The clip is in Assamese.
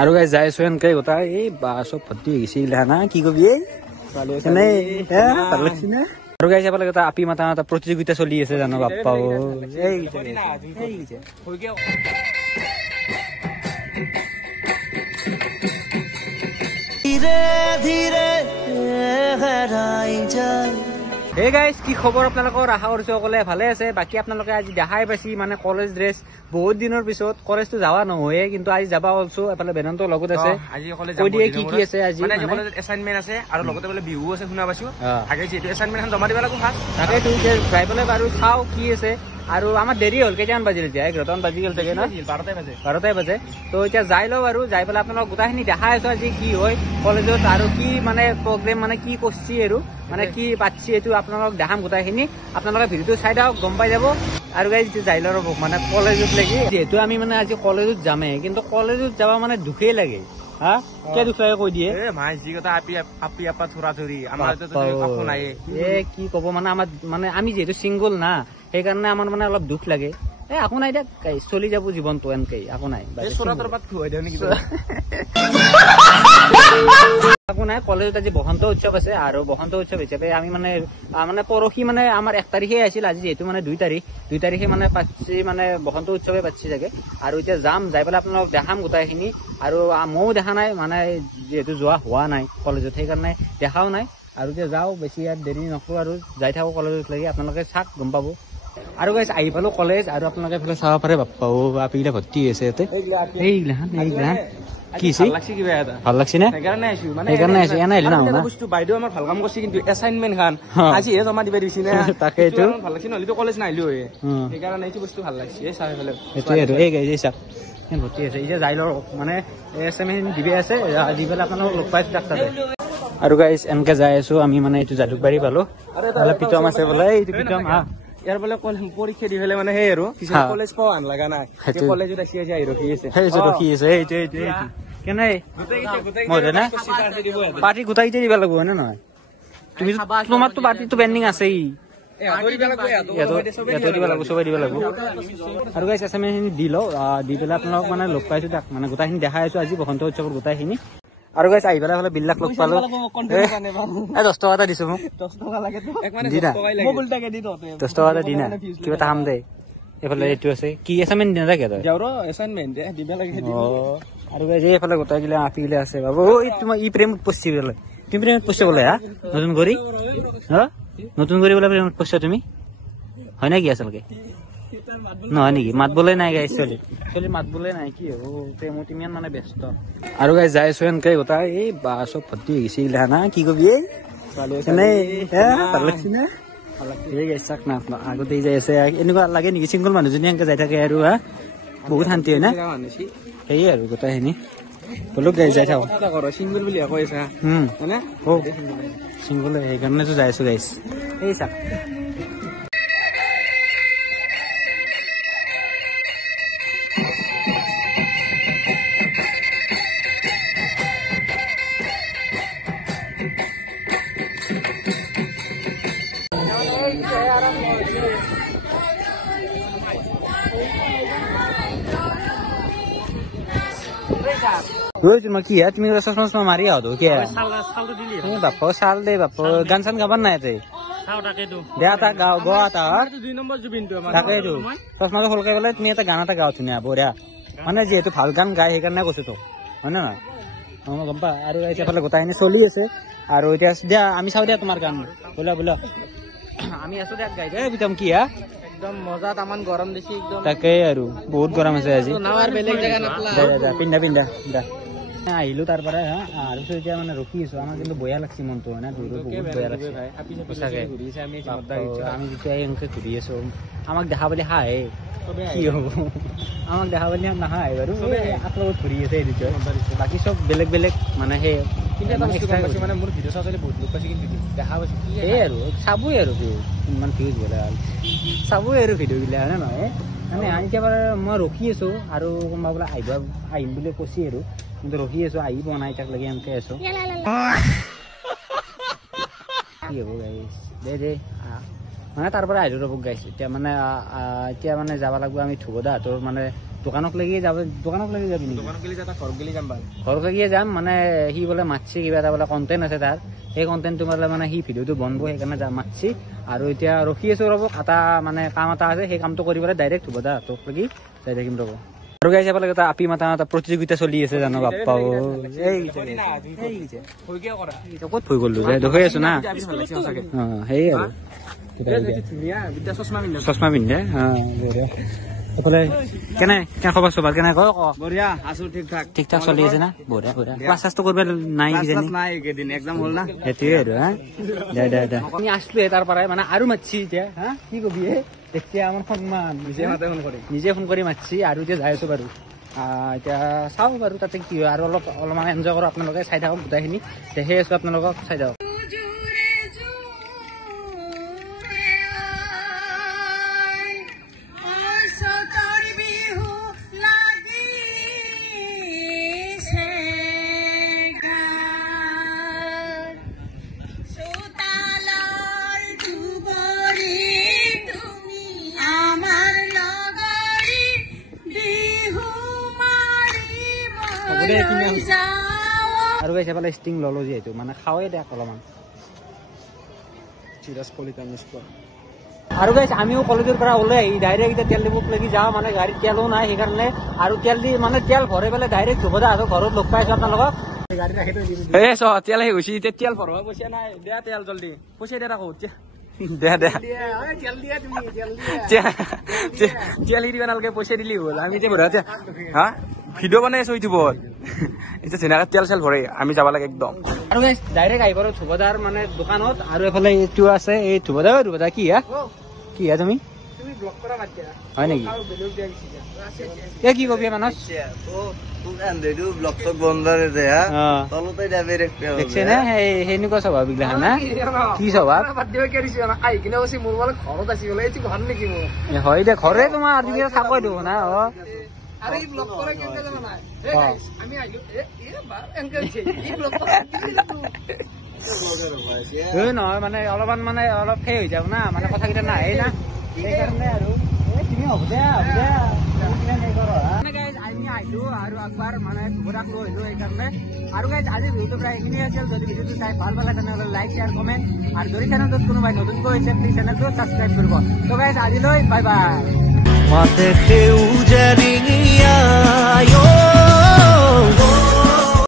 আৰু গাইছ যাই আছো এনেকে গোটা এই বা চব ভৰ্তি হৈ গৈছে না কি কবি ভাল লাগছি না আৰু গাইছ এফালে এটা আপি মাতা এটা প্ৰতিযোগিতা চলি আছে জানো বাপ্পা Hey guys, কি খবৰ আপোনালোকৰ আশা কৰিছো সকলে ভালে আছে বাকি আপোনালোকে আজি দেখাই পাইছি মানে কলেজ ড্ৰেছ বহুত দিনৰ পিছত কলেজটো যাওয়া নহয় কিন্তু আজি যাবা অলছো এফালে বেদান্ত লগত আছে আজি কলেজ কৈ দিয়ে কি আছে আজি মানে কলেজত এসাইনমেন্ট আছে আৰু লগতে বলে বিহু আছে শুনা পাইছো আগে যেটো এসাইনমেন্ট জমা দিব লাগো ফাৰ্ষ্ট তাকে তুই যে ড্ৰাইভলে বাৰু চাও কি আছে আৰু আমাৰ দেৰি হল কেইটান বাজিল এতিয়া 11টান বাজি গল থাকে না 12টাই বাজে তো এতিয়া যাই লও আৰু যাই পেলাই আপোনালোক গোটাখিনি দেখাই আছো আজি কি হয় কলেজত আৰু কি মানে প্ৰগ্ৰাম মানে কি কৰছি আৰু মানে কি পাচ্ছি এটো আপোনালোক দেখাম গোটাখিনি আপোনালোকে ভিডিওটো চাই দাও গম পাই যাব আৰু গাইজ যাই লও ৰব মানে কলেজত লাগি যেহেতু আমি মানে আজি কলেজত যামে কিন্তু কলেজত যাবা মানে দুখেই লাগে হা কে দুখ লাগে কৈ দিয়ে এ ভাই জি কথা আপি আপা থোৰা থৰি আমাৰ তো কাপো নাই এ কি কব মানে আমাৰ মানে আমি যেহেতু সিঙ্গল না সেই কাৰণে আমাৰ মানে অলপ দুখ লাগে এ আকো নাই দে চলি যাব জীৱনটো এনেকৈ আকো নাই এই সোৰাতৰ পাত খুৱাই দেও নেকি আকো নাই কলেজত আজি বসন্ত উৎসৱ আছে আৰু বসন্ত উৎসৱ হিচাপে আমি মানে মানে পৰহি মানে আমাৰ 1 তাৰিখে আছিল আজি যেহেতু মানে 2 তাৰিখে মানে পাচ্ছি মানে বসন্ত উৎসৱে পাচ্ছি চাগে আৰু এতিয়া যাম যাই পেলাই আপোনালোক দেখাম গোটাইখিনি আৰু ময়ো দেখা নাই মানে যেহেতু যোৱা হোৱা নাই কলেজত সেইকাৰণে দেখাও নাই আৰু এতিয়া যাওঁ বেছি ইয়াত দেৰি নকৰো আৰু যাই থাকো কলেজত লাগি আপোনালোকে চাক গম পাব আৰু গাইছ আহি পালো কলেজ আৰু আপোনালোকে এফালে চাব পাৰে বাপ্পা আপিগিলা ভৰ্তি হৈছে ইয়াতে এইগিলা কি ভাল লাগছে কিবা এটা ভাল লাগছে না সেইকাৰণে আইছো এনে আহিলো না বস্তু বাইদেউ আমাৰ ভাল কাম কৰিছে কিন্তু এসাইনমেন্ট খান আজি হে জমা দিবা দিছি না তাকেইটো ভাল লাগছে নহলে তো কলেজ নাইলো হয় সেইকাৰণে এইটো বস্তু ভাল লাগছে এই চাই ফেলে এটোই আৰু এই গাইছ চাক এন ভৰ্তি আছে এতিয়া যাই লও মানে এছএমএন দিবে আছে আজি বেলা আপোনালোক লগ পাইছো ডাক্তাৰে আৰু গাইছ এনকে যাই আছো আমি মানে এইটো জালুকবাৰী পালো তাহলে পিতম আছে বলে এইটো পিতম ইয়াৰ বলে পৰীক্ষা দি ফেলে মানে হে আৰু কিছু কলেজ পাও আন লাগা নাই কলেজত আসি যাই ৰখি আছে এইটো কেনে মজা না পাৰ্টি গোটাইতে দিবা লাগিব না নহয় তুমি তোমাৰতো পাৰ্টিটো পেন্ডিং আছেই আৰু গাইছ এছএমএখিনি দি লও দি পেলাই আপোনালোক মানে লগ পাইছো তাক মানে গোটাইখিনি দেখাই আছো আজি বসন্ত উৎসৱৰ গোটাইখিনি আৰু গাইছ আহি পেলাই হলে বিলাক লগ পালো 10 টকা এটা দিছো মোক 10 টকা লাগে তো এক মানে 10 টকা দি দতে 10 টকা এটা দি না কিবা এটা কাম দে এফালে এইটো আছে কি এছাইনমেন্ট দিনা থাকে তই যাও ৰ এছাইনমেন্ট দে দিবা লাগে আৰু গাইছ এফালে গোটাই গিলা আতি গিলা আছে বাবু এই তোমাৰ ই প্ৰেমত পছছি বলে তুমি প্ৰেমত পছছ বলে হা নতুন কৰি হা নতুন কৰি বলে প্ৰেমত পছছ তুমি হয় না কি আছলকে নহয় নেকি মাত বলে নাই গাইছ চলি মাত বলে নাই কি ও প্ৰেমত ইমান মানে ব্যস্ত আৰু গাইছ যাই আছো এনেকৈ গোটাই এই বা চব ভৰ্তি হৈ গৈছে ইলা না কি কবি এই ভাল লাগছি না এই গাইছ চাক না আগতে যাই আছে এনেকুৱা লাগে নেকি চিংগল মানুহজনী এনেকৈ যাই থাকে আৰু হা বহুত শান্তি হয় না সেই আৰু গোটাইখিনি বলো গাইছ যাই থাকো সিঙ্গল বুলি কৈ আছে হয়নে সিঙ্গল সেইকাৰণেতো যাই আছো গাইছ এই চাক তোমার কি তুমি চশমা মারি আহ তো কে বাপ চাল দে বাপ গান চান গাবার নাই বেয়া এটা গাও গোৱা এটা তাকেইতো চশমাটো সলকাই পেলাই তুমি এটা গান এটা গাও ধুনীয়া বঢ়িয়া মানে যিহেতু ভাল গান গাই সেইকাৰণে কৈছো তো হয় নে নহয় গম পা আৰু এফালে গোটাইখিনি চলি আছে আৰু এতিয়া দিয়া আমি চাও দিয়া তোমাৰ গান বোলা বোলা আমি আছো দিয়া গাই দে বিতম কি হা একদম মজা তামান গৰম দিছি একদম তাকে আৰু বহুত গৰম আছে আজি নাৱাৰ বেলেগ জায়গা নাপলা পিন্ধা আহিলো তাৰ পৰা আৰু এতিয়া মানে ৰখি আছো আমাৰ কিন্তু বেয়া লাগছে মনটো হয় না বহুত বেয়া লাগছে আমি যেতিয়া এনেকে ঘূৰি আছো আমাক দেখা পালে হাঁহে কি হব আমাক দেখা পালে নাহাঁহে বাৰু আপোনালোক ঘূৰি আছে বাকী চব বেলেগ বেলেগ মানে সেই মানে মোৰ ভিডিঅ' চাওঁতে বহুত লোক পাইছে কিন্তু দেখা পাইছো এই আৰু চাবই আৰু ইমান ভিউজ বোলে চাবই আৰু ভিডিঅ'বিলাক হয় নে নহয় মানে একেবাৰে মই ৰখি আছো আৰু কোনোবা বোলে আহিম বুলি কৈছে আৰু কিন্তু ৰখি আছো আহি পোৱা নাই তাক লাগি এনেকে আছো কি হব গাইছ দে মানে তাৰ পৰা আহিলো ৰ'ব গাইছ এতিয়া মানে যাব লাগিব আমি ধুবদাহঁতৰ মানে দোকানক লাগিয়ে যাব, দোকানক লাগি যাবি নেকি? দোকানত গেলি যা ঘৰত গেলি যাম বাৰু। ঘৰত লাগিয়ে যাম, মানে সি বোলে মাতছি কিবা এটা বোলে কণ্টেণ্ট আছে তাৰ, সেই কণ্টেণ্টটো মানে সি ভিডিঅ'টো বনাব, সেইকাৰণে যাম মাতছি। আৰু এতিয়া ৰখি আছো ৰ'ব, এটা মানে কাম এটা আছে, সেই কামটো কৰি পেলাই ডাইৰেক্ট হ'ব দা তোক লাগি যাই থাকিম ৰ'ব। আৰু গাইছে বোলে এটা আপি মাতা এটা প্ৰতিযোগিতা চলি আছে জানো বাপ্পা, ক'ত ভুই গ'লো দেখুৱাই আছো না। সেই আৰু চশমা পিন্ধে এইফালে কেনে খবৰ চবৰ কেনে কয় বঢ়িয়া আছো, ঠিক ঠাক ঠিক ঠাক চলি আছে না? বঢ়িয়া বঢ়িয়া। ক্লাছ চাছটো কৰিব নাই কিজানি? নাই এইকেইদিন এক্সাম হ'ল না। সেইটোৱে আৰু আমি আছিলোৱে তাৰ পৰাই, মানে আৰু মাতছি এতিয়া। হা কি কবি এতিয়া আমাৰ সন্মান নিজে ফোন কৰি মাতছি, আৰু এতিয়া যাই আছো বাৰু। এতিয়া চাওঁ বাৰু তাতে কি হয়, আৰু অলপমান এনজয় কৰোঁ, আপোনালোকে চাই থাকক গোটেইখিনি। দেখি আছো আপোনালোকক, চাই থাকক। আৰু গাইছে পেলাই ষ্টিং ললো যিহেতু মানে খাওঁৱে দেখ অলপমান। আৰু গাইছে আমিও কলেজৰ পৰা ওলাই আহি ডাইৰেক্ট এতিয়া তেল ডিপুক লাগি যাওঁ, মানে গাড়ীত তেলো নাই সেইকাৰণে। আৰু তেল দি মানে তেল ভৰাই পেলাই ডাইৰেক্ট ধুব যা, ঘৰত লগ পাইছো আপোনালোকক। তেল আহি গৈছে, এতিয়া তেল ভৰাব পইচা নাই, দে তেল জলদি পইচা দে আকৌ তেল দিবা নালাগে, পইচা দিলি হ'ল। আমি এতিয়া হা ভিডিঅ' বনাই আছো ইউটিউবত, এতিয়া ধুনীয়াকে তেল চেল ভৰাই আমি যাব লাগে একদম। আৰু ডাইৰেক্ট আহি পাৰো ধুবদাৰ মানে দোকানত। আৰু এফালে এইটো আছে, এই ধুবদা কি কি তুমি হয় নেকি? এ কি কবি মানুহ সেনেকুৱা স্বভাৱ এইগিলা না? কি স্বভাৱ হয় দে, ঘৰে তোমাৰ চাকৰি দিব না। নহয় মানে অলপমান মানে অলপ সেই হৈ যাব না, মানে কথাকেইটা নাহে না, সেইকাৰণে। আৰু তুমি হ'ব দে আমি আহিলো আৰু একবাৰ মানে ধুবদাক লৈ আহিলো সেইকাৰণে। আৰু গাইজ আজি ভিডিঅ'টো প্ৰায় এইখিনিয়ে আছিল। যদি ভিডিঅ'টো চাই ভাল পালে তেনেহ'লে লাইক শ্বেয়াৰ কমেণ্ট, আৰু যদি চেনেলটোত কোনোবাই নতুনকৈ হৈছে প্লিজ চেনেলটো ছাবস্ক্ৰাইব কৰিব। তো গাইজ আজিলৈ বাই বাই।